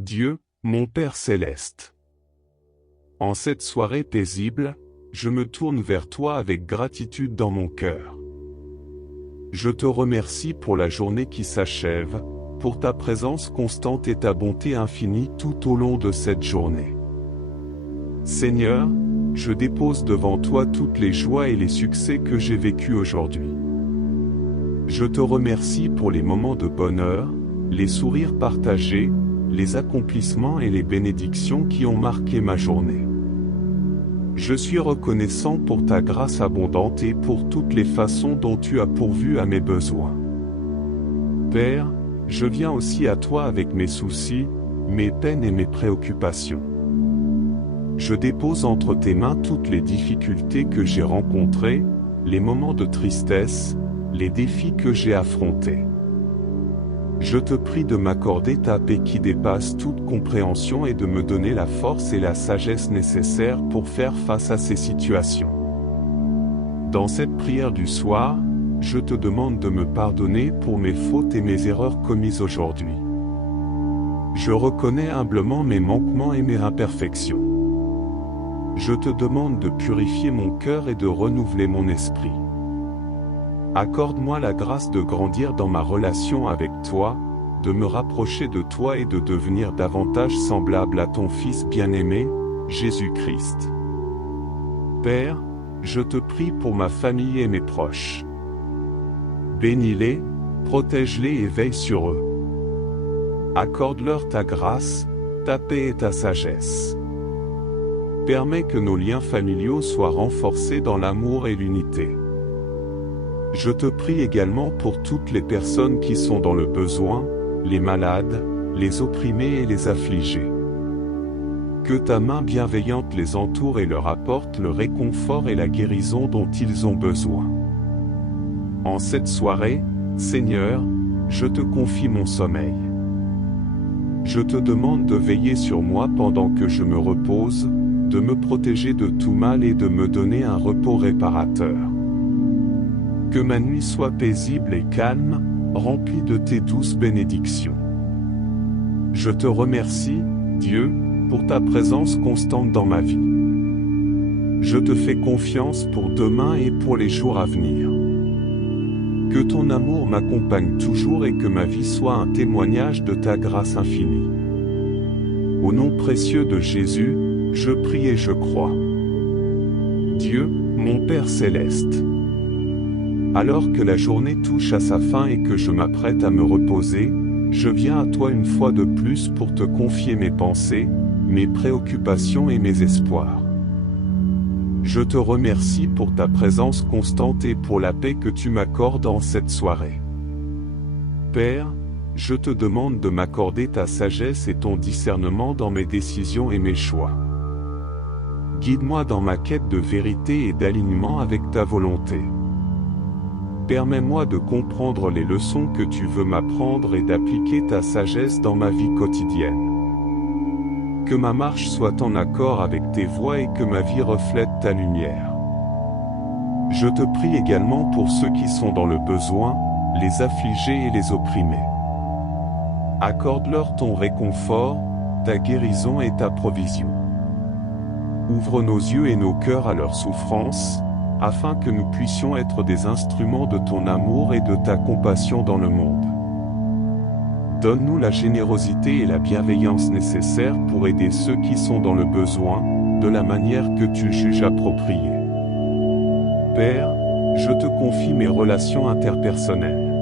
Dieu, mon Père céleste. En cette soirée paisible, je me tourne vers toi avec gratitude dans mon cœur. Je te remercie pour la journée qui s'achève, pour ta présence constante et ta bonté infinie tout au long de cette journée. Seigneur, je dépose devant toi toutes les joies et les succès que j'ai vécus aujourd'hui. Je te remercie pour les moments de bonheur, les sourires partagés, les accomplissements et les bénédictions qui ont marqué ma journée. Je suis reconnaissant pour ta grâce abondante et pour toutes les façons dont tu as pourvu à mes besoins. Père, je viens aussi à toi avec mes soucis, mes peines et mes préoccupations. Je dépose entre tes mains toutes les difficultés que j'ai rencontrées, les moments de tristesse, les défis que j'ai affrontés. Je te prie de m'accorder ta paix qui dépasse toute compréhension et de me donner la force et la sagesse nécessaires pour faire face à ces situations. Dans cette prière du soir, je te demande de me pardonner pour mes fautes et mes erreurs commises aujourd'hui. Je reconnais humblement mes manquements et mes imperfections. Je te demande de purifier mon cœur et de renouveler mon esprit. Accorde-moi la grâce de grandir dans ma relation avec toi, de me rapprocher de toi et de devenir davantage semblable à ton Fils bien-aimé, Jésus-Christ. Père, je te prie pour ma famille et mes proches. Bénis-les, protège-les et veille sur eux. Accorde-leur ta grâce, ta paix et ta sagesse. Permets que nos liens familiaux soient renforcés dans l'amour et l'unité. Je te prie également pour toutes les personnes qui sont dans le besoin, les malades, les opprimés et les affligés. Que ta main bienveillante les entoure et leur apporte le réconfort et la guérison dont ils ont besoin. En cette soirée, Seigneur, je te confie mon sommeil. Je te demande de veiller sur moi pendant que je me repose, de me protéger de tout mal et de me donner un repos réparateur. Que ma nuit soit paisible et calme, remplie de tes douces bénédictions. Je te remercie, Dieu, pour ta présence constante dans ma vie. Je te fais confiance pour demain et pour les jours à venir. Que ton amour m'accompagne toujours et que ma vie soit un témoignage de ta grâce infinie. Au nom précieux de Jésus, je prie et je crois. Dieu, mon Père céleste. Alors que la journée touche à sa fin et que je m'apprête à me reposer, je viens à toi une fois de plus pour te confier mes pensées, mes préoccupations et mes espoirs. Je te remercie pour ta présence constante et pour la paix que tu m'accordes en cette soirée. Père, je te demande de m'accorder ta sagesse et ton discernement dans mes décisions et mes choix. Guide-moi dans ma quête de vérité et d'alignement avec ta volonté. Permets-moi de comprendre les leçons que tu veux m'apprendre et d'appliquer ta sagesse dans ma vie quotidienne. Que ma marche soit en accord avec tes voies et que ma vie reflète ta lumière. Je te prie également pour ceux qui sont dans le besoin, les affligés et les opprimés. Accorde-leur ton réconfort, ta guérison et ta provision. Ouvre nos yeux et nos cœurs à leur souffrance, afin que nous puissions être des instruments de ton amour et de ta compassion dans le monde. Donne-nous la générosité et la bienveillance nécessaires pour aider ceux qui sont dans le besoin, de la manière que tu juges appropriée. Père, je te confie mes relations interpersonnelles.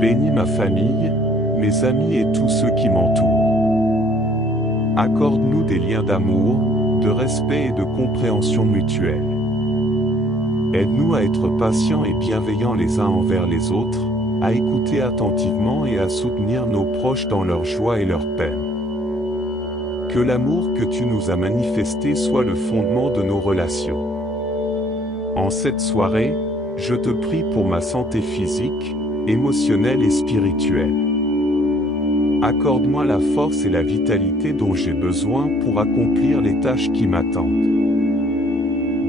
Bénis ma famille, mes amis et tous ceux qui m'entourent. Accorde-nous des liens d'amour, de respect et de compréhension mutuelle. Aide-nous à être patients et bienveillants les uns envers les autres, à écouter attentivement et à soutenir nos proches dans leur joie et leur peine. Que l'amour que tu nous as manifesté soit le fondement de nos relations. En cette soirée, je te prie pour ma santé physique, émotionnelle et spirituelle. Accorde-moi la force et la vitalité dont j'ai besoin pour accomplir les tâches qui m'attendent.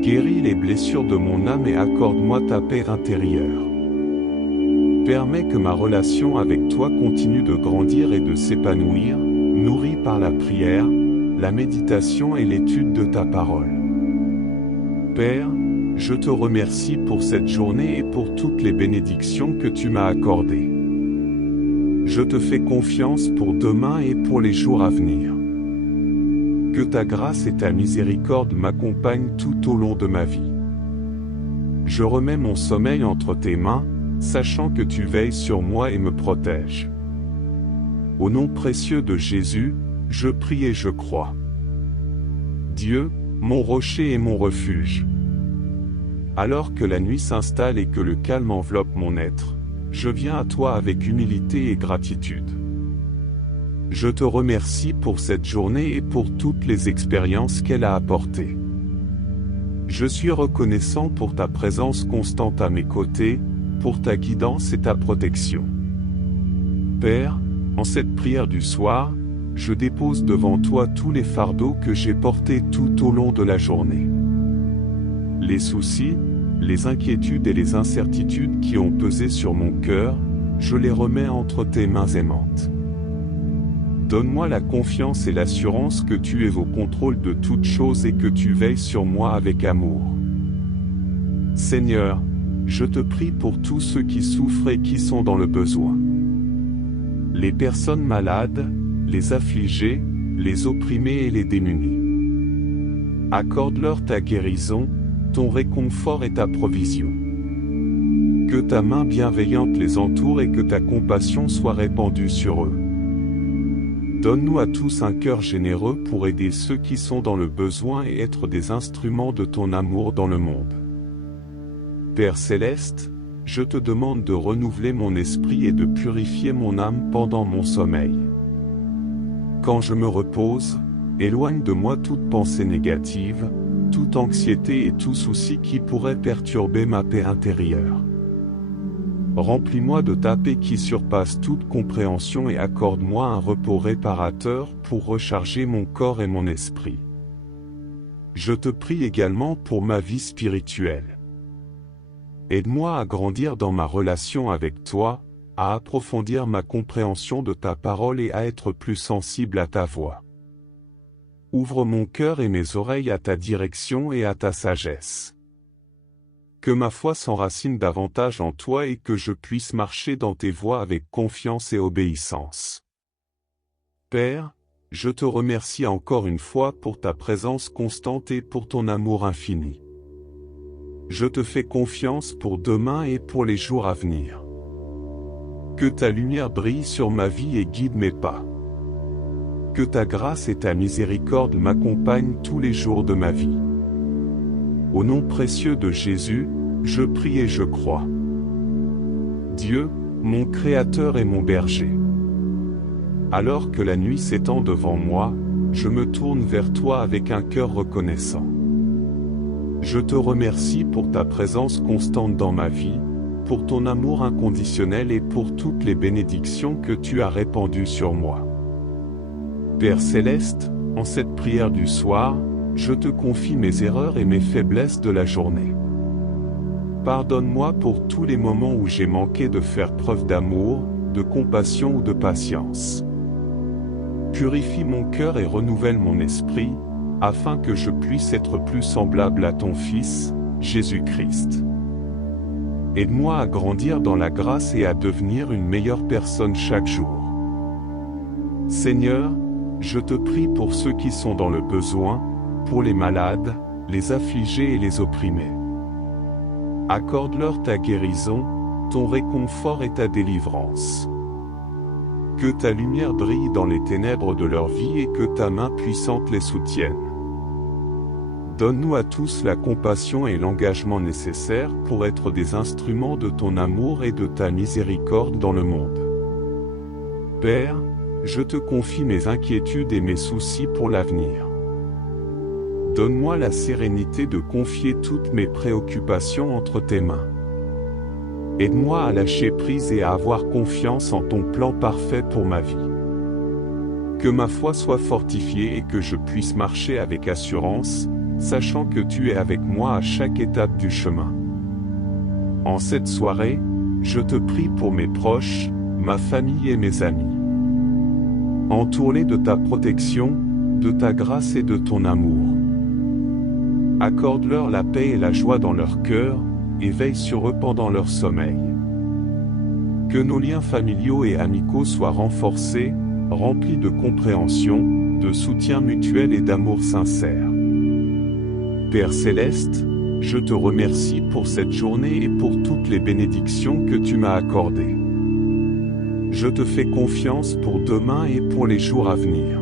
Guéris les blessures de mon âme et accorde-moi ta paix intérieure. Permets que ma relation avec toi continue de grandir et de s'épanouir, nourris par la prière, la méditation et l'étude de ta parole. Père, je te remercie pour cette journée et pour toutes les bénédictions que tu m'as accordées. Je te fais confiance pour demain et pour les jours à venir. Que ta grâce et ta miséricorde m'accompagnent tout au long de ma vie. Je remets mon sommeil entre tes mains, sachant que tu veilles sur moi et me protèges. Au nom précieux de Jésus, je prie et je crois. Dieu, mon rocher et mon refuge. Alors que la nuit s'installe et que le calme enveloppe mon être, je viens à toi avec humilité et gratitude. Je te remercie pour cette journée et pour toutes les expériences qu'elle a apportées. Je suis reconnaissant pour ta présence constante à mes côtés, pour ta guidance et ta protection. Père, en cette prière du soir, je dépose devant toi tous les fardeaux que j'ai portés tout au long de la journée. Les soucis, les inquiétudes et les incertitudes qui ont pesé sur mon cœur, je les remets entre tes mains aimantes. Donne-moi la confiance et l'assurance que tu es au contrôle de toutes choses et que tu veilles sur moi avec amour. Seigneur, je te prie pour tous ceux qui souffrent et qui sont dans le besoin. Les personnes malades, les affligés, les opprimés et les démunis. Accorde-leur ta guérison, ton réconfort et ta provision. Que ta main bienveillante les entoure et que ta compassion soit répandue sur eux. Donne-nous à tous un cœur généreux pour aider ceux qui sont dans le besoin et être des instruments de ton amour dans le monde. Père céleste, je te demande de renouveler mon esprit et de purifier mon âme pendant mon sommeil. Quand je me repose, éloigne de moi toute pensée négative, toute anxiété et tout souci qui pourrait perturber ma paix intérieure. Remplis-moi de ta paix qui surpasse toute compréhension et accorde-moi un repos réparateur pour recharger mon corps et mon esprit. Je te prie également pour ma vie spirituelle. Aide-moi à grandir dans ma relation avec toi, à approfondir ma compréhension de ta parole et à être plus sensible à ta voix. Ouvre mon cœur et mes oreilles à ta direction et à ta sagesse. Que ma foi s'enracine davantage en toi et que je puisse marcher dans tes voies avec confiance et obéissance. Père, je te remercie encore une fois pour ta présence constante et pour ton amour infini. Je te fais confiance pour demain et pour les jours à venir. Que ta lumière brille sur ma vie et guide mes pas. Que ta grâce et ta miséricorde m'accompagnent tous les jours de ma vie. Au nom précieux de Jésus, je prie et je crois. Dieu, mon Créateur et mon berger. Alors que la nuit s'étend devant moi, je me tourne vers toi avec un cœur reconnaissant. Je te remercie pour ta présence constante dans ma vie, pour ton amour inconditionnel et pour toutes les bénédictions que tu as répandues sur moi. Père céleste, en cette prière du soir, je te confie mes erreurs et mes faiblesses de la journée. Pardonne-moi pour tous les moments où j'ai manqué de faire preuve d'amour, de compassion ou de patience. Purifie mon cœur et renouvelle mon esprit, afin que je puisse être plus semblable à ton Fils, Jésus-Christ. Aide-moi à grandir dans la grâce et à devenir une meilleure personne chaque jour. Seigneur, je te prie pour ceux qui sont dans le besoin, pour les malades, les affligés et les opprimés. Accorde-leur ta guérison, ton réconfort et ta délivrance. Que ta lumière brille dans les ténèbres de leur vie et que ta main puissante les soutienne. Donne-nous à tous la compassion et l'engagement nécessaires pour être des instruments de ton amour et de ta miséricorde dans le monde. Père, je te confie mes inquiétudes et mes soucis pour l'avenir. Donne-moi la sérénité de confier toutes mes préoccupations entre tes mains. Aide-moi à lâcher prise et à avoir confiance en ton plan parfait pour ma vie. Que ma foi soit fortifiée et que je puisse marcher avec assurance, sachant que tu es avec moi à chaque étape du chemin. En cette soirée, je te prie pour mes proches, ma famille et mes amis. Entoure-les de ta protection, de ta grâce et de ton amour. Accorde-leur la paix et la joie dans leur cœur, et veille sur eux pendant leur sommeil. Que nos liens familiaux et amicaux soient renforcés, remplis de compréhension, de soutien mutuel et d'amour sincère. Père Céleste, je te remercie pour cette journée et pour toutes les bénédictions que tu m'as accordées. Je te fais confiance pour demain et pour les jours à venir.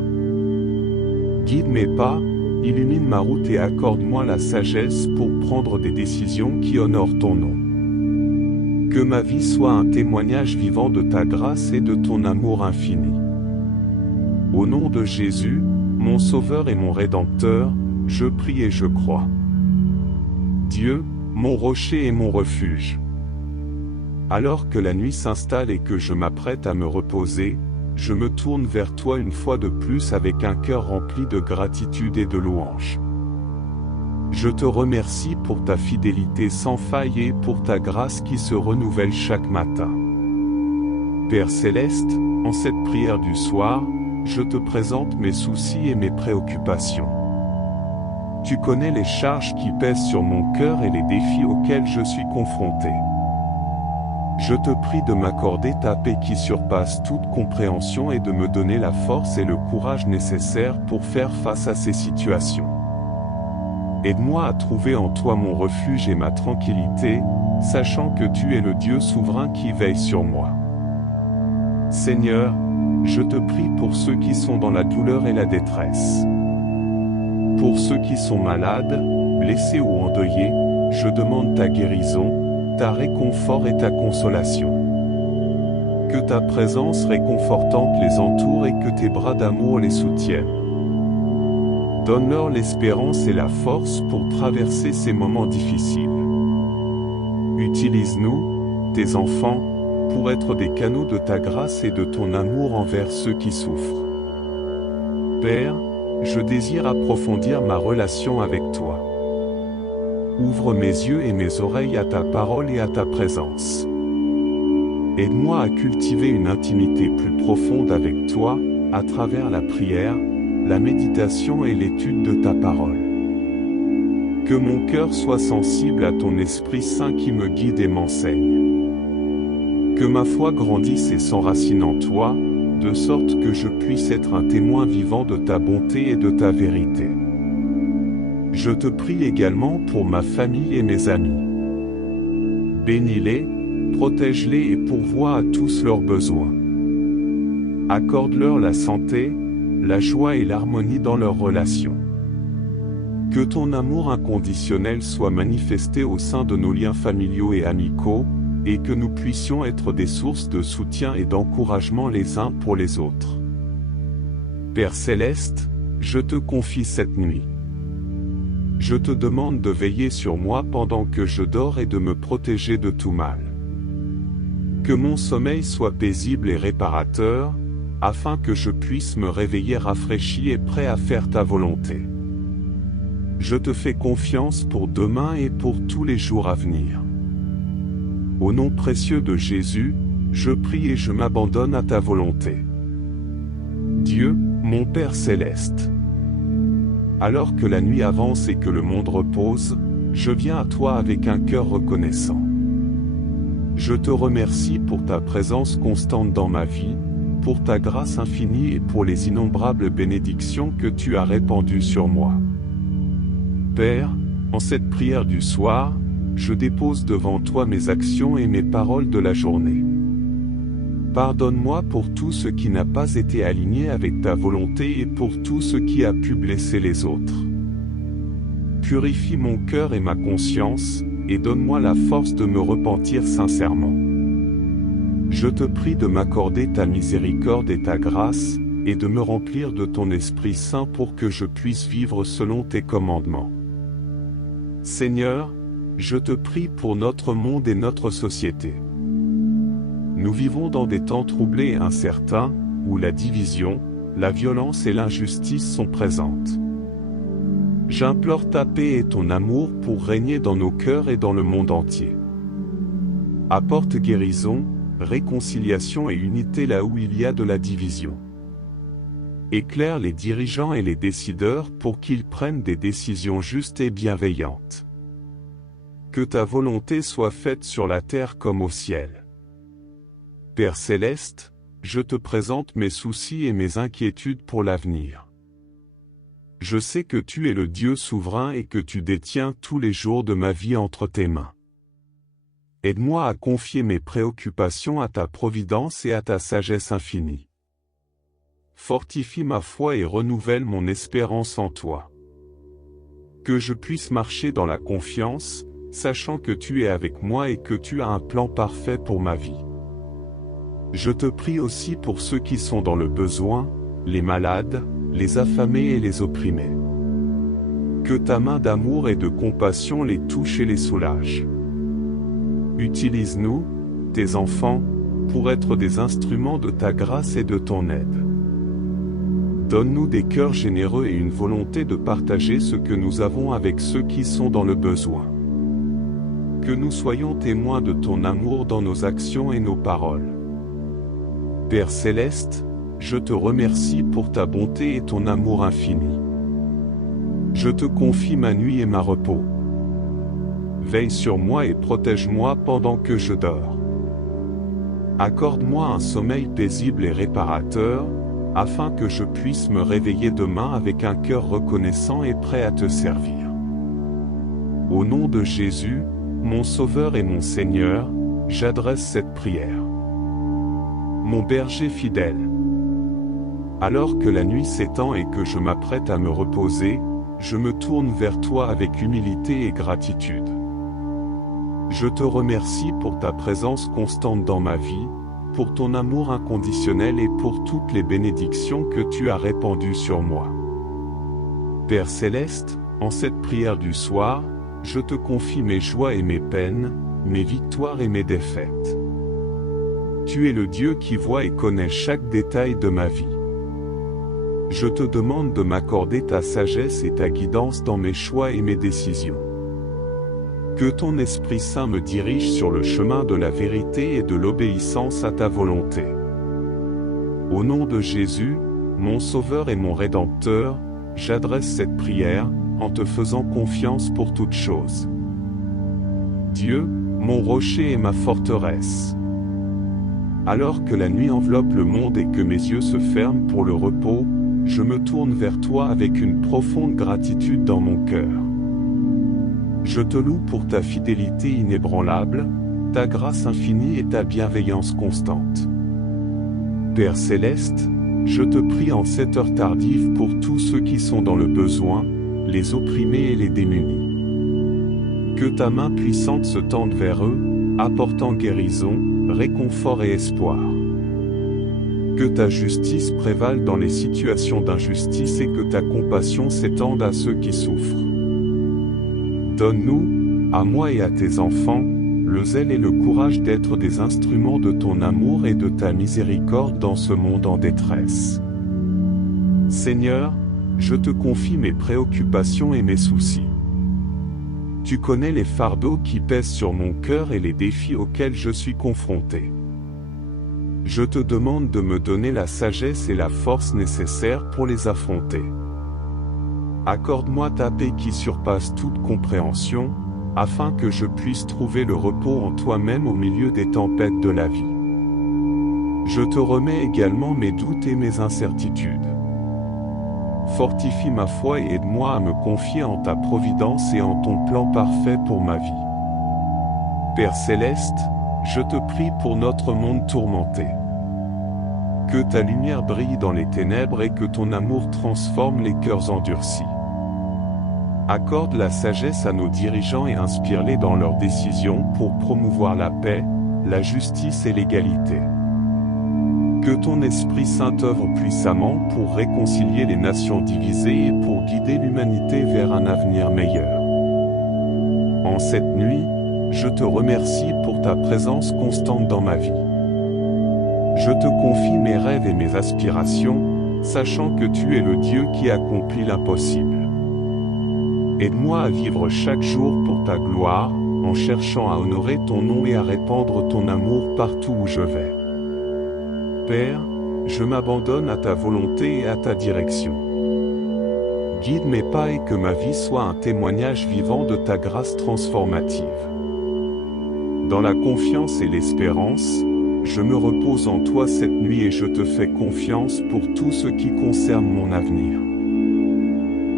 Guide mes pas, illumine ma route et accorde-moi la sagesse pour prendre des décisions qui honorent ton nom. Que ma vie soit un témoignage vivant de ta grâce et de ton amour infini. Au nom de Jésus, mon Sauveur et mon Rédempteur, je prie et je crois. Dieu, mon rocher et mon refuge. Alors que la nuit s'installe et que je m'apprête à me reposer, je me tourne vers toi une fois de plus avec un cœur rempli de gratitude et de louange. Je te remercie pour ta fidélité sans faille et pour ta grâce qui se renouvelle chaque matin. Père Céleste, en cette prière du soir, je te présente mes soucis et mes préoccupations. Tu connais les charges qui pèsent sur mon cœur et les défis auxquels je suis confronté. Je te prie de m'accorder ta paix qui surpasse toute compréhension et de me donner la force et le courage nécessaires pour faire face à ces situations. Aide-moi à trouver en toi mon refuge et ma tranquillité, sachant que tu es le Dieu souverain qui veille sur moi. Seigneur, je te prie pour ceux qui sont dans la douleur et la détresse. Pour ceux qui sont malades, blessés ou endeuillés, je demande ta guérison, ta réconfort et ta consolation. Que ta présence réconfortante les entoure et que tes bras d'amour les soutiennent. Donne-leur l'espérance et la force pour traverser ces moments difficiles. Utilise-nous, tes enfants, pour être des canaux de ta grâce et de ton amour envers ceux qui souffrent. Père, je désire approfondir ma relation avec toi. Ouvre mes yeux et mes oreilles à ta parole et à ta présence. Aide-moi à cultiver une intimité plus profonde avec toi, à travers la prière, la méditation et l'étude de ta parole. Que mon cœur soit sensible à ton Esprit Saint qui me guide et m'enseigne. Que ma foi grandisse et s'enracine en toi, de sorte que je puisse être un témoin vivant de ta bonté et de ta vérité. Je te prie également pour ma famille et mes amis. Bénis-les, protège-les et pourvois à tous leurs besoins. Accorde-leur la santé, la joie et l'harmonie dans leurs relations. Que ton amour inconditionnel soit manifesté au sein de nos liens familiaux et amicaux, et que nous puissions être des sources de soutien et d'encouragement les uns pour les autres. Père Céleste, je te confie cette nuit. Je te demande de veiller sur moi pendant que je dors et de me protéger de tout mal. Que mon sommeil soit paisible et réparateur, afin que je puisse me réveiller rafraîchi et prêt à faire ta volonté. Je te fais confiance pour demain et pour tous les jours à venir. Au nom précieux de Jésus, je prie et je m'abandonne à ta volonté. Dieu, mon Père Céleste. Alors que la nuit avance et que le monde repose, je viens à toi avec un cœur reconnaissant. Je te remercie pour ta présence constante dans ma vie, pour ta grâce infinie et pour les innombrables bénédictions que tu as répandues sur moi. Père, en cette prière du soir, je dépose devant toi mes actions et mes paroles de la journée. Pardonne-moi pour tout ce qui n'a pas été aligné avec ta volonté et pour tout ce qui a pu blesser les autres. Purifie mon cœur et ma conscience, et donne-moi la force de me repentir sincèrement. Je te prie de m'accorder ta miséricorde et ta grâce, et de me remplir de ton Esprit Saint pour que je puisse vivre selon tes commandements. Seigneur, je te prie pour notre monde et notre société. Nous vivons dans des temps troublés et incertains, où la division, la violence et l'injustice sont présentes. J'implore ta paix et ton amour pour régner dans nos cœurs et dans le monde entier. Apporte guérison, réconciliation et unité là où il y a de la division. Éclaire les dirigeants et les décideurs pour qu'ils prennent des décisions justes et bienveillantes. Que ta volonté soit faite sur la terre comme au ciel. Père céleste, je te présente mes soucis et mes inquiétudes pour l'avenir. Je sais que tu es le Dieu souverain et que tu détiens tous les jours de ma vie entre tes mains. Aide-moi à confier mes préoccupations à ta providence et à ta sagesse infinie. Fortifie ma foi et renouvelle mon espérance en toi. Que je puisse marcher dans la confiance, sachant que tu es avec moi et que tu as un plan parfait pour ma vie. Je te prie aussi pour ceux qui sont dans le besoin, les malades, les affamés et les opprimés. Que ta main d'amour et de compassion les touche et les soulage. Utilise-nous, tes enfants, pour être des instruments de ta grâce et de ton aide. Donne-nous des cœurs généreux et une volonté de partager ce que nous avons avec ceux qui sont dans le besoin. Que nous soyons témoins de ton amour dans nos actions et nos paroles. Père céleste, je te remercie pour ta bonté et ton amour infini. Je te confie ma nuit et ma repos. Veille sur moi et protège-moi pendant que je dors. Accorde-moi un sommeil paisible et réparateur, afin que je puisse me réveiller demain avec un cœur reconnaissant et prêt à te servir. Au nom de Jésus, mon Sauveur et mon Seigneur, j'adresse cette prière. Mon berger fidèle. Alors que la nuit s'étend et que je m'apprête à me reposer, je me tourne vers toi avec humilité et gratitude. Je te remercie pour ta présence constante dans ma vie, pour ton amour inconditionnel et pour toutes les bénédictions que tu as répandues sur moi. Père céleste, en cette prière du soir, je te confie mes joies et mes peines, mes victoires et mes défaites. Tu es le Dieu qui voit et connaît chaque détail de ma vie. Je te demande de m'accorder ta sagesse et ta guidance dans mes choix et mes décisions. Que ton Esprit Saint me dirige sur le chemin de la vérité et de l'obéissance à ta volonté. Au nom de Jésus, mon Sauveur et mon Rédempteur, j'adresse cette prière, en te faisant confiance pour toutes choses. Dieu, mon rocher et ma forteresse. Alors que la nuit enveloppe le monde et que mes yeux se ferment pour le repos, je me tourne vers toi avec une profonde gratitude dans mon cœur. Je te loue pour ta fidélité inébranlable, ta grâce infinie et ta bienveillance constante. Père céleste, je te prie en cette heure tardive pour tous ceux qui sont dans le besoin, les opprimés et les démunis. Que ta main puissante se tende vers eux, apportant guérison, réconfort et espoir. Que ta justice prévale dans les situations d'injustice et que ta compassion s'étende à ceux qui souffrent. Donne-nous, à moi et à tes enfants, le zèle et le courage d'être des instruments de ton amour et de ta miséricorde dans ce monde en détresse. Seigneur, je te confie mes préoccupations et mes soucis. Tu connais les fardeaux qui pèsent sur mon cœur et les défis auxquels je suis confronté. Je te demande de me donner la sagesse et la force nécessaires pour les affronter. Accorde-moi ta paix qui surpasse toute compréhension, afin que je puisse trouver le repos en toi-même au milieu des tempêtes de la vie. Je te remets également mes doutes et mes incertitudes. Fortifie ma foi et aide-moi à me confier en ta providence et en ton plan parfait pour ma vie. Père céleste, je te prie pour notre monde tourmenté. Que ta lumière brille dans les ténèbres et que ton amour transforme les cœurs endurcis. Accorde la sagesse à nos dirigeants et inspire-les dans leurs décisions pour promouvoir la paix, la justice et l'égalité. Que ton Esprit Saint œuvre puissamment pour réconcilier les nations divisées et pour guider l'humanité vers un avenir meilleur. En cette nuit, je te remercie pour ta présence constante dans ma vie. Je te confie mes rêves et mes aspirations, sachant que tu es le Dieu qui accomplit l'impossible. Aide-moi à vivre chaque jour pour ta gloire, en cherchant à honorer ton nom et à répandre ton amour partout où je vais. Père, je m'abandonne à ta volonté et à ta direction. Guide mes pas et que ma vie soit un témoignage vivant de ta grâce transformative. Dans la confiance et l'espérance, je me repose en toi cette nuit et je te fais confiance pour tout ce qui concerne mon avenir.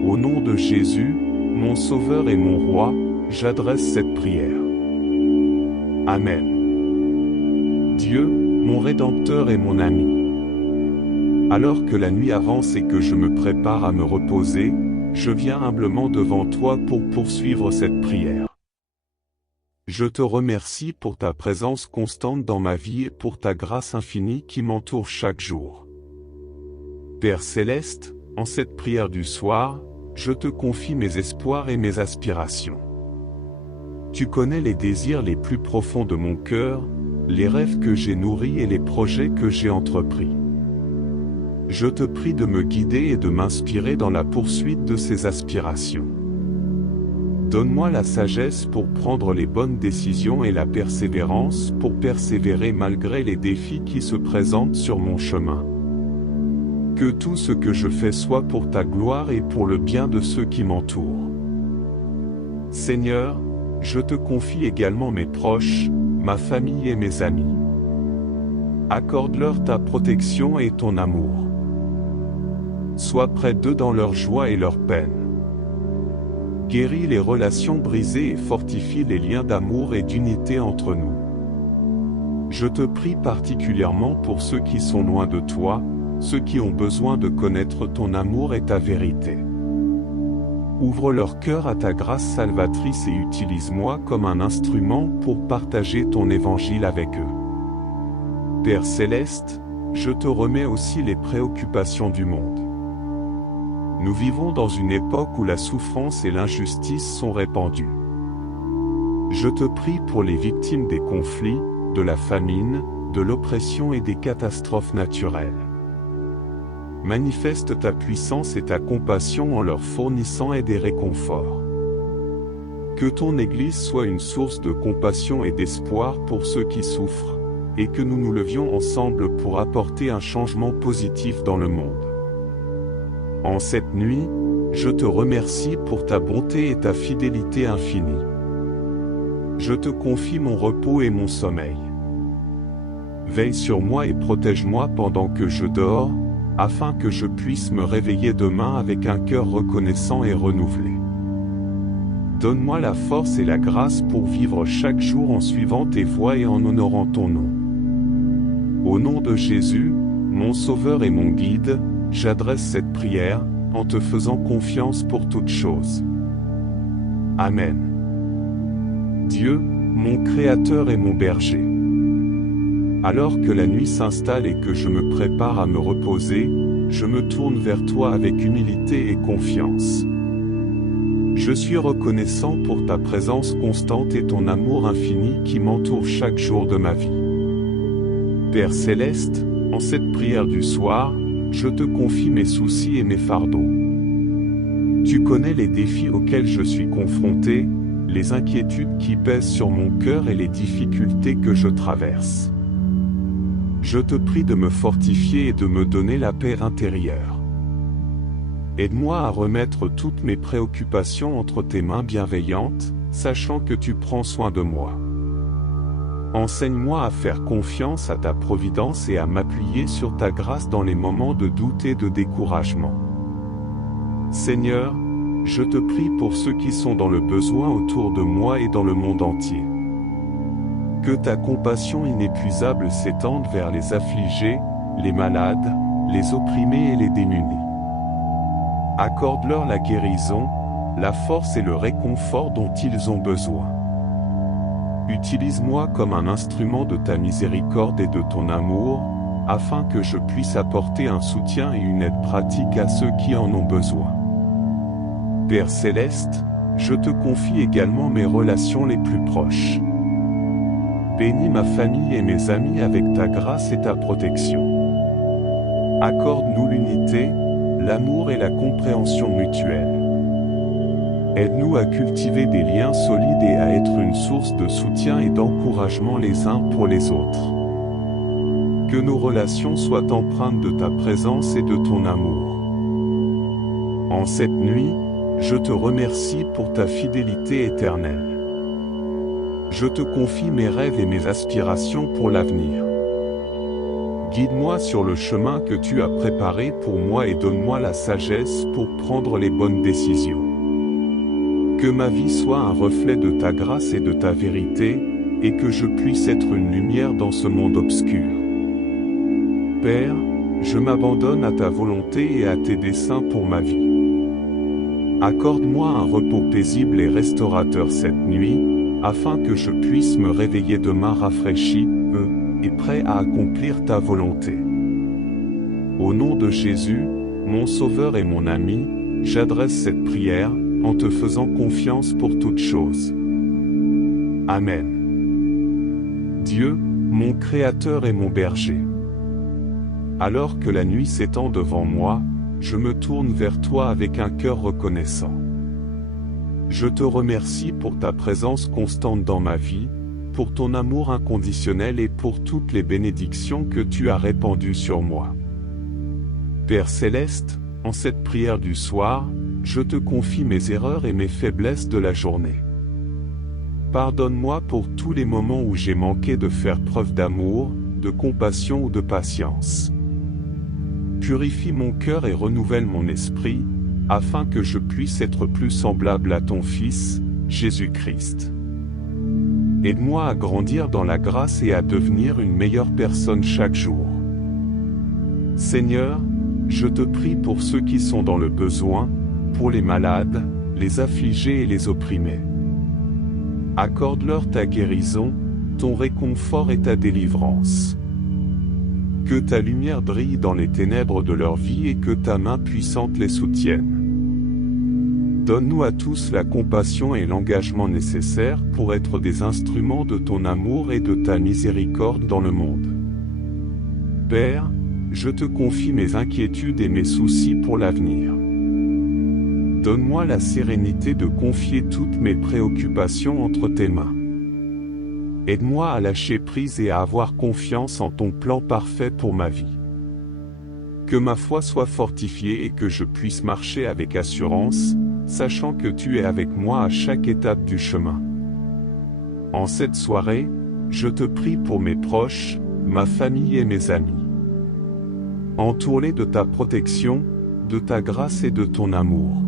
Au nom de Jésus, mon Sauveur et mon Roi, j'adresse cette prière. Amen. Dieu, mon Rédempteur et mon ami. Alors que la nuit avance et que je me prépare à me reposer, je viens humblement devant toi pour poursuivre cette prière. Je te remercie pour ta présence constante dans ma vie et pour ta grâce infinie qui m'entoure chaque jour. Père Céleste, en cette prière du soir, je te confie mes espoirs et mes aspirations. Tu connais les désirs les plus profonds de mon cœur, les rêves que j'ai nourris et les projets que j'ai entrepris. Je te prie de me guider et de m'inspirer dans la poursuite de ces aspirations. Donne-moi la sagesse pour prendre les bonnes décisions et la persévérance pour persévérer malgré les défis qui se présentent sur mon chemin. Que tout ce que je fais soit pour ta gloire et pour le bien de ceux qui m'entourent. Seigneur, je te confie également mes proches, ma famille et mes amis. Accorde-leur ta protection et ton amour. Sois près d'eux dans leur joie et leur peine. Guéris les relations brisées et fortifie les liens d'amour et d'unité entre nous. Je te prie particulièrement pour ceux qui sont loin de toi, ceux qui ont besoin de connaître ton amour et ta vérité. Ouvre leur cœur à ta grâce salvatrice et utilise-moi comme un instrument pour partager ton évangile avec eux. Père Céleste, je te remets aussi les préoccupations du monde. Nous vivons dans une époque où la souffrance et l'injustice sont répandues. Je te prie pour les victimes des conflits, de la famine, de l'oppression et des catastrophes naturelles. Manifeste ta puissance et ta compassion en leur fournissant aide et réconfort. Que ton Église soit une source de compassion et d'espoir pour ceux qui souffrent, et que nous nous levions ensemble pour apporter un changement positif dans le monde. En cette nuit, je te remercie pour ta bonté et ta fidélité infinie. Je te confie mon repos et mon sommeil. Veille sur moi et protège-moi pendant que je dors, afin que je puisse me réveiller demain avec un cœur reconnaissant et renouvelé. Donne-moi la force et la grâce pour vivre chaque jour en suivant tes voies et en honorant ton nom. Au nom de Jésus, mon Sauveur et mon Guide, j'adresse cette prière, en te faisant confiance pour toutes choses. Amen. Dieu, mon Créateur et mon berger. Alors que la nuit s'installe et que je me prépare à me reposer, je me tourne vers toi avec humilité et confiance. Je suis reconnaissant pour ta présence constante et ton amour infini qui m'entoure chaque jour de ma vie. Père Céleste, en cette prière du soir, je te confie mes soucis et mes fardeaux. Tu connais les défis auxquels je suis confronté, les inquiétudes qui pèsent sur mon cœur et les difficultés que je traverse. Je te prie de me fortifier et de me donner la paix intérieure. Aide-moi à remettre toutes mes préoccupations entre tes mains bienveillantes, sachant que tu prends soin de moi. Enseigne-moi à faire confiance à ta providence et à m'appuyer sur ta grâce dans les moments de doute et de découragement. Seigneur, je te prie pour ceux qui sont dans le besoin autour de moi et dans le monde entier. Que ta compassion inépuisable s'étende vers les affligés, les malades, les opprimés et les démunis. Accorde-leur la guérison, la force et le réconfort dont ils ont besoin. Utilise-moi comme un instrument de ta miséricorde et de ton amour, afin que je puisse apporter un soutien et une aide pratique à ceux qui en ont besoin. Père Céleste, je te confie également mes relations les plus proches. Bénis ma famille et mes amis avec ta grâce et ta protection. Accorde-nous l'unité, l'amour et la compréhension mutuelle. Aide-nous à cultiver des liens solides et à être une source de soutien et d'encouragement les uns pour les autres. Que nos relations soient empreintes de ta présence et de ton amour. En cette nuit, je te remercie pour ta fidélité éternelle. Je te confie mes rêves et mes aspirations pour l'avenir. Guide-moi sur le chemin que tu as préparé pour moi et donne-moi la sagesse pour prendre les bonnes décisions. Que ma vie soit un reflet de ta grâce et de ta vérité, et que je puisse être une lumière dans ce monde obscur. Père, je m'abandonne à ta volonté et à tes desseins pour ma vie. Accorde-moi un repos paisible et restaurateur cette nuit, afin que je puisse me réveiller demain rafraîchi, et prêt à accomplir ta volonté. Au nom de Jésus, mon Sauveur et mon ami, j'adresse cette prière, en te faisant confiance pour toutes choses. Amen. Dieu, mon Créateur et mon berger. Alors que la nuit s'étend devant moi, je me tourne vers toi avec un cœur reconnaissant. Je te remercie pour ta présence constante dans ma vie, pour ton amour inconditionnel et pour toutes les bénédictions que tu as répandues sur moi. Père Céleste, en cette prière du soir, je te confie mes erreurs et mes faiblesses de la journée. Pardonne-moi pour tous les moments où j'ai manqué de faire preuve d'amour, de compassion ou de patience. Purifie mon cœur et renouvelle mon esprit, afin que je puisse être plus semblable à ton Fils, Jésus-Christ. Aide-moi à grandir dans la grâce et à devenir une meilleure personne chaque jour. Seigneur, je te prie pour ceux qui sont dans le besoin, pour les malades, les affligés et les opprimés. Accorde-leur ta guérison, ton réconfort et ta délivrance. Que ta lumière brille dans les ténèbres de leur vie et que ta main puissante les soutienne. Donne-nous à tous la compassion et l'engagement nécessaires pour être des instruments de ton amour et de ta miséricorde dans le monde. Père, je te confie mes inquiétudes et mes soucis pour l'avenir. Donne-moi la sérénité de confier toutes mes préoccupations entre tes mains. Aide-moi à lâcher prise et à avoir confiance en ton plan parfait pour ma vie. Que ma foi soit fortifiée et que je puisse marcher avec assurance, sachant que tu es avec moi à chaque étape du chemin. En cette soirée, je te prie pour mes proches, ma famille et mes amis. Entoure-les de ta protection, de ta grâce et de ton amour.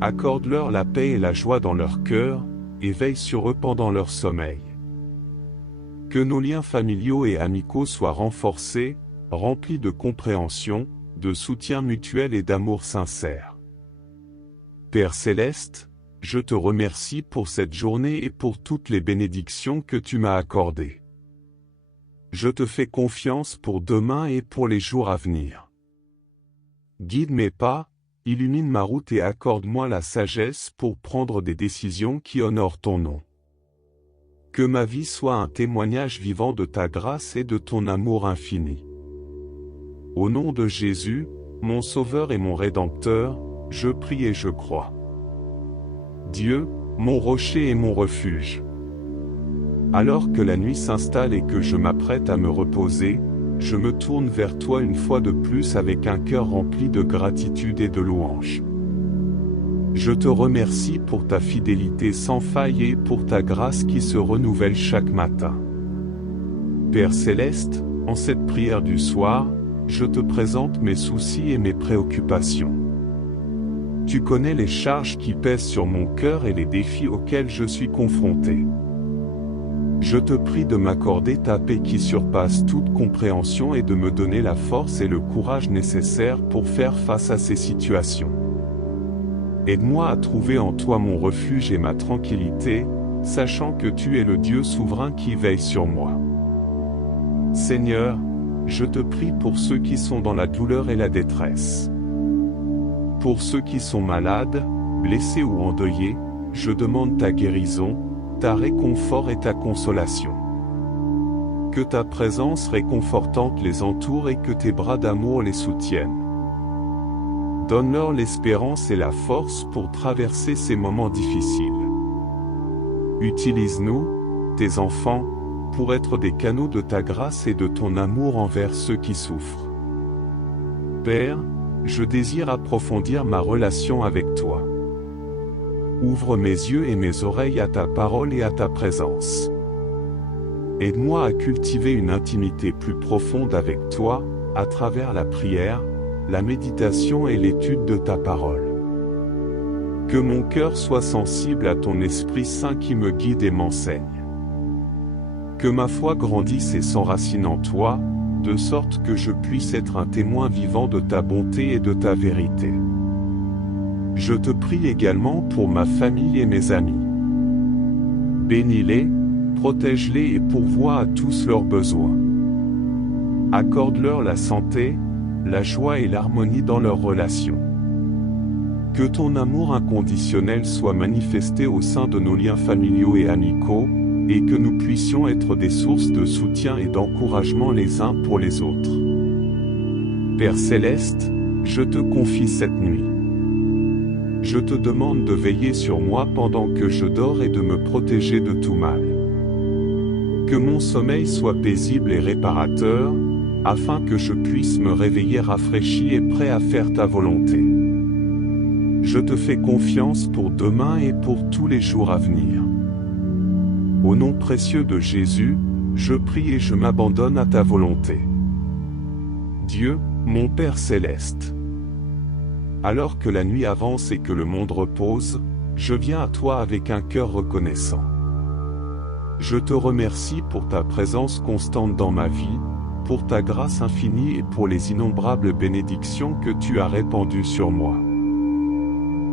Accorde-leur la paix et la joie dans leur cœur, et veille sur eux pendant leur sommeil. Que nos liens familiaux et amicaux soient renforcés, remplis de compréhension, de soutien mutuel et d'amour sincère. Père Céleste, je te remercie pour cette journée et pour toutes les bénédictions que tu m'as accordées. Je te fais confiance pour demain et pour les jours à venir. Guide mes pas, illumine ma route et accorde-moi la sagesse pour prendre des décisions qui honorent ton nom. Que ma vie soit un témoignage vivant de ta grâce et de ton amour infini. Au nom de Jésus, mon Sauveur et mon Rédempteur, je prie et je crois. Dieu, mon rocher et mon refuge. Alors que la nuit s'installe et que je m'apprête à me reposer, je me tourne vers toi une fois de plus avec un cœur rempli de gratitude et de louange. Je te remercie pour ta fidélité sans faille et pour ta grâce qui se renouvelle chaque matin. Père Céleste, en cette prière du soir, je te présente mes soucis et mes préoccupations. Tu connais les charges qui pèsent sur mon cœur et les défis auxquels je suis confronté. Je te prie de m'accorder ta paix qui surpasse toute compréhension et de me donner la force et le courage nécessaires pour faire face à ces situations. Aide-moi à trouver en toi mon refuge et ma tranquillité, sachant que tu es le Dieu souverain qui veille sur moi. Seigneur, je te prie pour ceux qui sont dans la douleur et la détresse. Pour ceux qui sont malades, blessés ou endeuillés, je demande ta guérison, ta réconfort et ta consolation. Que ta présence réconfortante les entoure et que tes bras d'amour les soutiennent. Donne-leur l'espérance et la force pour traverser ces moments difficiles. Utilise-nous, tes enfants, pour être des canaux de ta grâce et de ton amour envers ceux qui souffrent. Père, je désire approfondir ma relation avec toi. Ouvre mes yeux et mes oreilles à ta parole et à ta présence. Aide-moi à cultiver une intimité plus profonde avec toi, à travers la prière, la méditation et l'étude de ta parole. Que mon cœur soit sensible à ton Esprit Saint qui me guide et m'enseigne. Que ma foi grandisse et s'enracine en toi, de sorte que je puisse être un témoin vivant de ta bonté et de ta vérité. Je te prie également pour ma famille et mes amis. Bénis-les, protège-les et pourvois à tous leurs besoins. Accorde-leur la santé, la joie et l'harmonie dans leurs relations. Que ton amour inconditionnel soit manifesté au sein de nos liens familiaux et amicaux, et que nous puissions être des sources de soutien et d'encouragement les uns pour les autres. Père Céleste, je te confie cette nuit. Je te demande de veiller sur moi pendant que je dors et de me protéger de tout mal. Que mon sommeil soit paisible et réparateur, afin que je puisse me réveiller rafraîchi et prêt à faire ta volonté. Je te fais confiance pour demain et pour tous les jours à venir. Au nom précieux de Jésus, je prie et je m'abandonne à ta volonté. Dieu, mon Père Céleste. Alors que la nuit avance et que le monde repose, je viens à toi avec un cœur reconnaissant. Je te remercie pour ta présence constante dans ma vie, pour ta grâce infinie et pour les innombrables bénédictions que tu as répandues sur moi.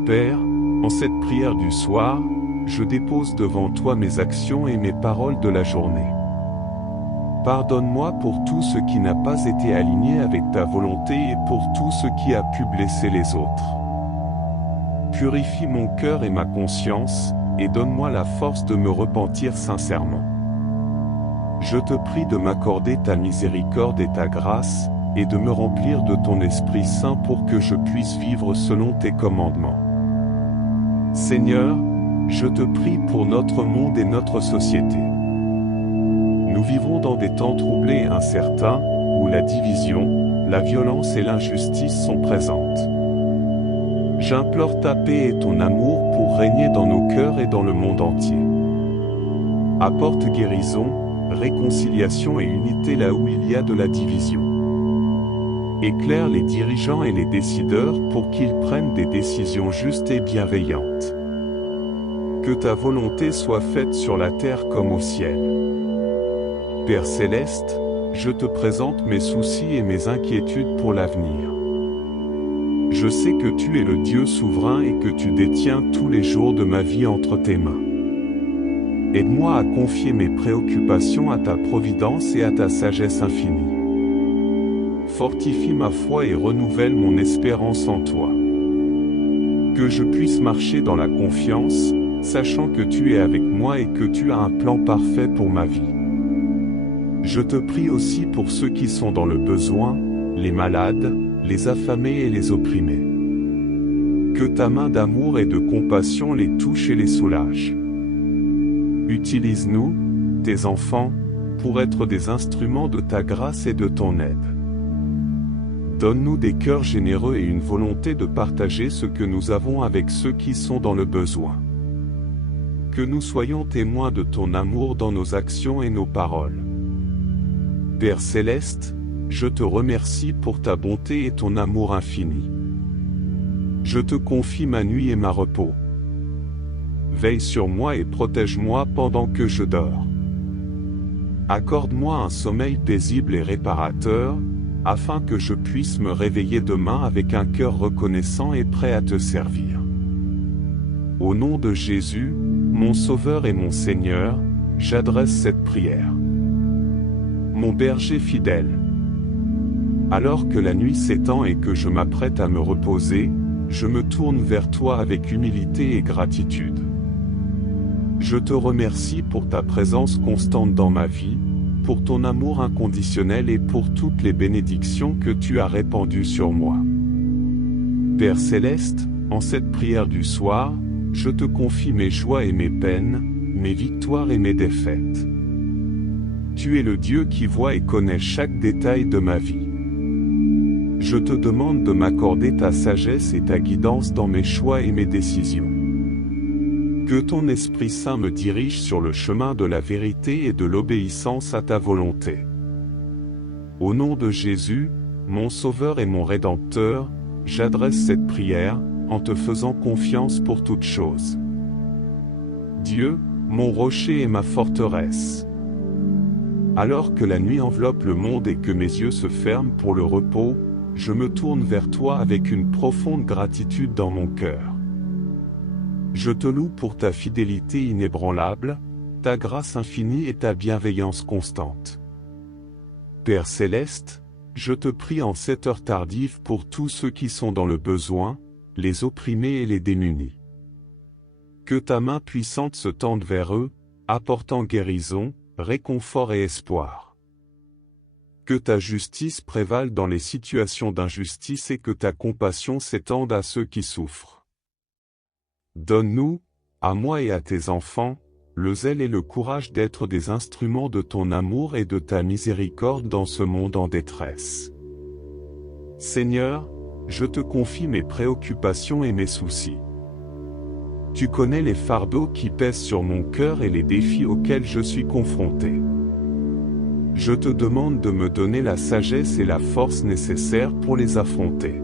Père, en cette prière du soir, je dépose devant toi mes actions et mes paroles de la journée. Pardonne-moi pour tout ce qui n'a pas été aligné avec ta volonté et pour tout ce qui a pu blesser les autres. Purifie mon cœur et ma conscience, et donne-moi la force de me repentir sincèrement. Je te prie de m'accorder ta miséricorde et ta grâce, et de me remplir de ton Esprit Saint pour que je puisse vivre selon tes commandements. Seigneur, je te prie pour notre monde et notre société. Nous vivons dans des temps troublés et incertains, où la division, la violence et l'injustice sont présentes. J'implore ta paix et ton amour pour régner dans nos cœurs et dans le monde entier. Apporte guérison, réconciliation et unité là où il y a de la division. Éclaire les dirigeants et les décideurs pour qu'ils prennent des décisions justes et bienveillantes. Que ta volonté soit faite sur la terre comme au ciel. Père Céleste, je te présente mes soucis et mes inquiétudes pour l'avenir. Je sais que tu es le Dieu souverain et que tu détiens tous les jours de ma vie entre tes mains. Aide-moi à confier mes préoccupations à ta providence et à ta sagesse infinie. Fortifie ma foi et renouvelle mon espérance en toi. Que je puisse marcher dans la confiance, sachant que tu es avec moi et que tu as un plan parfait pour ma vie. Je te prie aussi pour ceux qui sont dans le besoin, les malades, les affamés et les opprimés. Que ta main d'amour et de compassion les touche et les soulage. Utilise-nous, tes enfants, pour être des instruments de ta grâce et de ton aide. Donne-nous des cœurs généreux et une volonté de partager ce que nous avons avec ceux qui sont dans le besoin. Que nous soyons témoins de ton amour dans nos actions et nos paroles. Père Céleste, je te remercie pour ta bonté et ton amour infini. Je te confie ma nuit et ma repos. Veille sur moi et protège-moi pendant que je dors. Accorde-moi un sommeil paisible et réparateur, afin que je puisse me réveiller demain avec un cœur reconnaissant et prêt à te servir. Au nom de Jésus, mon Sauveur et mon Seigneur, j'adresse cette prière. Mon berger fidèle. Alors que la nuit s'étend et que je m'apprête à me reposer, je me tourne vers toi avec humilité et gratitude. Je te remercie pour ta présence constante dans ma vie, pour ton amour inconditionnel et pour toutes les bénédictions que tu as répandues sur moi. Père Céleste, en cette prière du soir, je te confie mes joies et mes peines, mes victoires et mes défaites. Tu es le Dieu qui voit et connaît chaque détail de ma vie. Je te demande de m'accorder ta sagesse et ta guidance dans mes choix et mes décisions. Que ton Esprit Saint me dirige sur le chemin de la vérité et de l'obéissance à ta volonté. Au nom de Jésus, mon Sauveur et mon Rédempteur, j'adresse cette prière, en te faisant confiance pour toutes choses. Dieu, mon rocher et ma forteresse. Alors que la nuit enveloppe le monde et que mes yeux se ferment pour le repos, je me tourne vers toi avec une profonde gratitude dans mon cœur. Je te loue pour ta fidélité inébranlable, ta grâce infinie et ta bienveillance constante. Père céleste, je te prie en cette heure tardive pour tous ceux qui sont dans le besoin, les opprimés et les démunis. Que ta main puissante se tende vers eux, apportant guérison, réconfort et espoir. Que ta justice prévale dans les situations d'injustice et que ta compassion s'étende à ceux qui souffrent. Donne-nous, à moi et à tes enfants, le zèle et le courage d'être des instruments de ton amour et de ta miséricorde dans ce monde en détresse. Seigneur, je te confie mes préoccupations et mes soucis. Tu connais les fardeaux qui pèsent sur mon cœur et les défis auxquels je suis confronté. Je te demande de me donner la sagesse et la force nécessaires pour les affronter.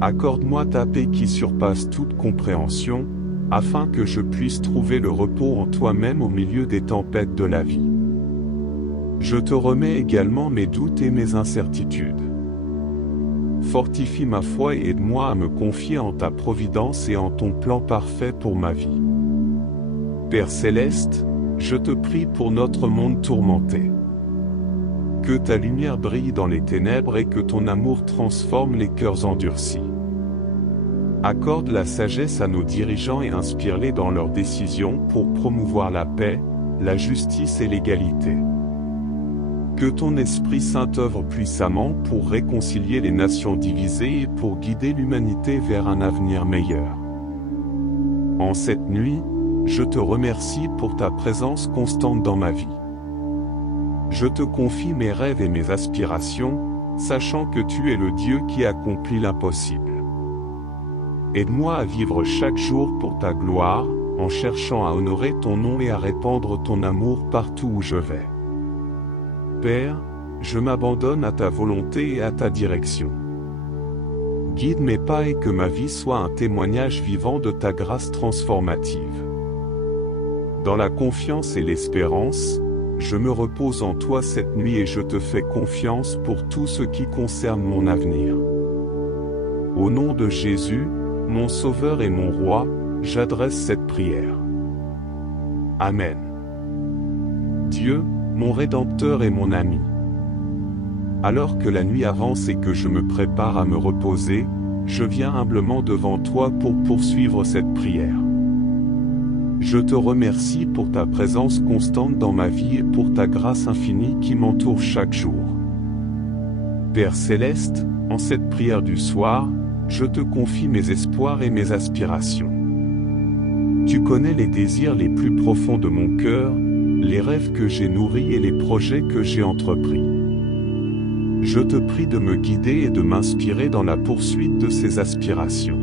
Accorde-moi ta paix qui surpasse toute compréhension, afin que je puisse trouver le repos en toi-même au milieu des tempêtes de la vie. Je te remets également mes doutes et mes incertitudes. Fortifie ma foi et aide-moi à me confier en ta providence et en ton plan parfait pour ma vie. Père céleste, je te prie pour notre monde tourmenté. Que ta lumière brille dans les ténèbres et que ton amour transforme les cœurs endurcis. Accorde la sagesse à nos dirigeants et inspire-les dans leurs décisions pour promouvoir la paix, la justice et l'égalité. Que ton Esprit Saint œuvre puissamment pour réconcilier les nations divisées et pour guider l'humanité vers un avenir meilleur. En cette nuit, je te remercie pour ta présence constante dans ma vie. Je te confie mes rêves et mes aspirations, sachant que tu es le Dieu qui accomplit l'impossible. Aide-moi à vivre chaque jour pour ta gloire, en cherchant à honorer ton nom et à répandre ton amour partout où je vais. Père, je m'abandonne à ta volonté et à ta direction. Guide mes pas et que ma vie soit un témoignage vivant de ta grâce transformative. Dans la confiance et l'espérance, je me repose en toi cette nuit et je te fais confiance pour tout ce qui concerne mon avenir. Au nom de Jésus, mon Sauveur et mon Roi, j'adresse cette prière. Amen. Dieu, mon Rédempteur et mon ami. Alors que la nuit avance et que je me prépare à me reposer, je viens humblement devant toi pour poursuivre cette prière. Je te remercie pour ta présence constante dans ma vie et pour ta grâce infinie qui m'entoure chaque jour. Père céleste, en cette prière du soir, je te confie mes espoirs et mes aspirations. Tu connais les désirs les plus profonds de mon cœur, les rêves que j'ai nourris et les projets que j'ai entrepris. Je te prie de me guider et de m'inspirer dans la poursuite de ces aspirations.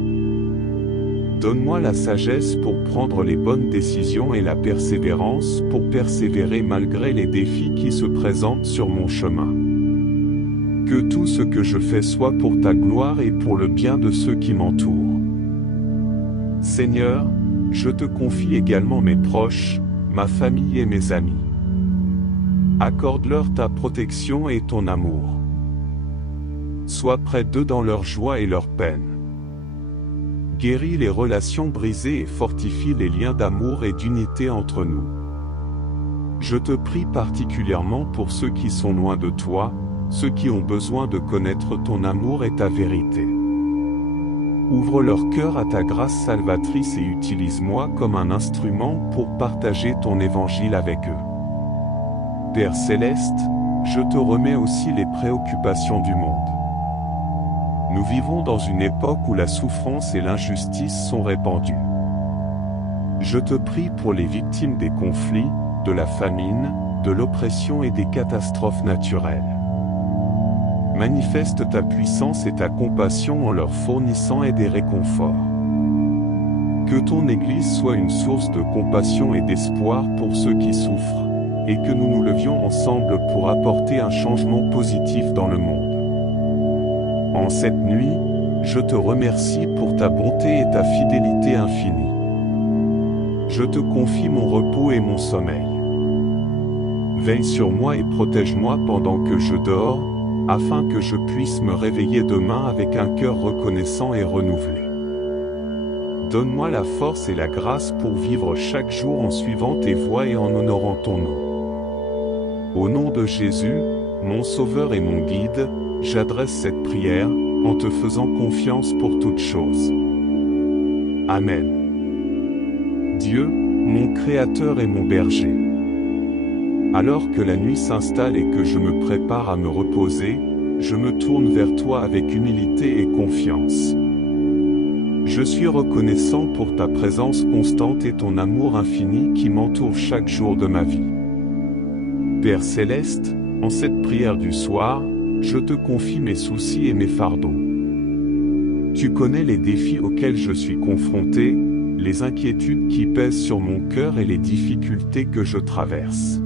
Donne-moi la sagesse pour prendre les bonnes décisions et la persévérance pour persévérer malgré les défis qui se présentent sur mon chemin. Que tout ce que je fais soit pour ta gloire et pour le bien de ceux qui m'entourent. Seigneur, je te confie également mes proches, ma famille et mes amis. Accorde-leur ta protection et ton amour. Sois près d'eux dans leur joie et leur peine. Guéris les relations brisées et fortifie les liens d'amour et d'unité entre nous. Je te prie particulièrement pour ceux qui sont loin de toi, ceux qui ont besoin de connaître ton amour et ta vérité. Ouvre leur cœur à ta grâce salvatrice et utilise-moi comme un instrument pour partager ton évangile avec eux. Père céleste, je te remets aussi les préoccupations du monde. Nous vivons dans une époque où la souffrance et l'injustice sont répandues. Je te prie pour les victimes des conflits, de la famine, de l'oppression et des catastrophes naturelles. Manifeste ta puissance et ta compassion en leur fournissant aide et réconfort. Que ton Église soit une source de compassion et d'espoir pour ceux qui souffrent, et que nous nous levions ensemble pour apporter un changement positif dans le monde. En cette nuit, je te remercie pour ta bonté et ta fidélité infinie. Je te confie mon repos et mon sommeil. Veille sur moi et protège-moi pendant que je dors, afin que je puisse me réveiller demain avec un cœur reconnaissant et renouvelé. Donne-moi la force et la grâce pour vivre chaque jour en suivant tes voies et en honorant ton nom. Au nom de Jésus, mon Sauveur et mon Guide, j'adresse cette prière, en te faisant confiance pour toutes choses. Amen. Dieu, mon Créateur et mon berger. Alors que la nuit s'installe et que je me prépare à me reposer, je me tourne vers toi avec humilité et confiance. Je suis reconnaissant pour ta présence constante et ton amour infini qui m'entoure chaque jour de ma vie. Père Céleste, en cette prière du soir, je te confie mes soucis et mes fardeaux. Tu connais les défis auxquels je suis confronté, les inquiétudes qui pèsent sur mon cœur et les difficultés que je traverse.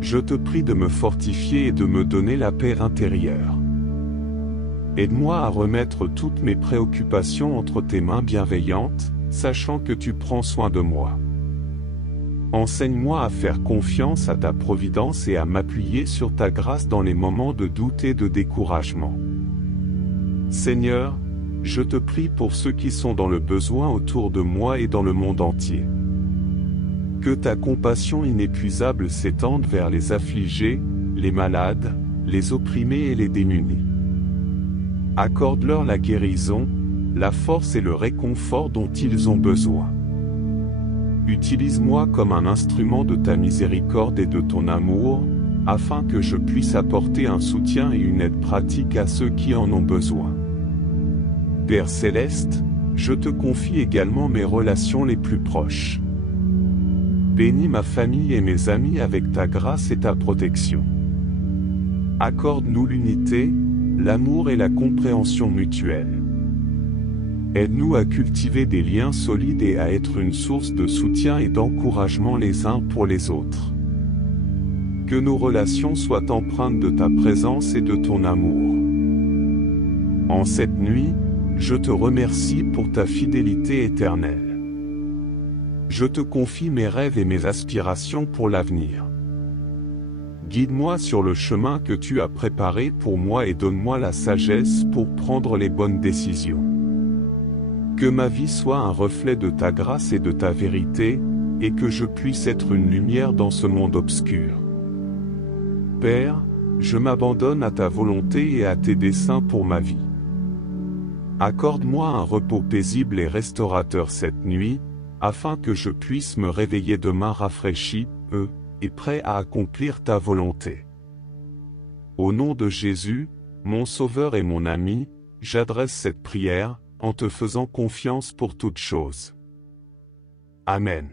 Je te prie de me fortifier et de me donner la paix intérieure. Aide-moi à remettre toutes mes préoccupations entre tes mains bienveillantes, sachant que tu prends soin de moi. Enseigne-moi à faire confiance à ta providence et à m'appuyer sur ta grâce dans les moments de doute et de découragement. Seigneur, je te prie pour ceux qui sont dans le besoin autour de moi et dans le monde entier. Que ta compassion inépuisable s'étende vers les affligés, les malades, les opprimés et les démunis. Accorde-leur la guérison, la force et le réconfort dont ils ont besoin. Utilise-moi comme un instrument de ta miséricorde et de ton amour, afin que je puisse apporter un soutien et une aide pratique à ceux qui en ont besoin. Père Céleste, je te confie également mes relations les plus proches. Bénis ma famille et mes amis avec ta grâce et ta protection. Accorde-nous l'unité, l'amour et la compréhension mutuelle. Aide-nous à cultiver des liens solides et à être une source de soutien et d'encouragement les uns pour les autres. Que nos relations soient empreintes de ta présence et de ton amour. En cette nuit, je te remercie pour ta fidélité éternelle. Je te confie mes rêves et mes aspirations pour l'avenir. Guide-moi sur le chemin que tu as préparé pour moi et donne-moi la sagesse pour prendre les bonnes décisions. Que ma vie soit un reflet de ta grâce et de ta vérité, et que je puisse être une lumière dans ce monde obscur. Père, je m'abandonne à ta volonté et à tes desseins pour ma vie. Accorde-moi un repos paisible et restaurateur cette nuit, afin que je puisse me réveiller demain rafraîchi, et prêt à accomplir ta volonté. Au nom de Jésus, mon Sauveur et mon ami, j'adresse cette prière, en te faisant confiance pour toutes choses. Amen.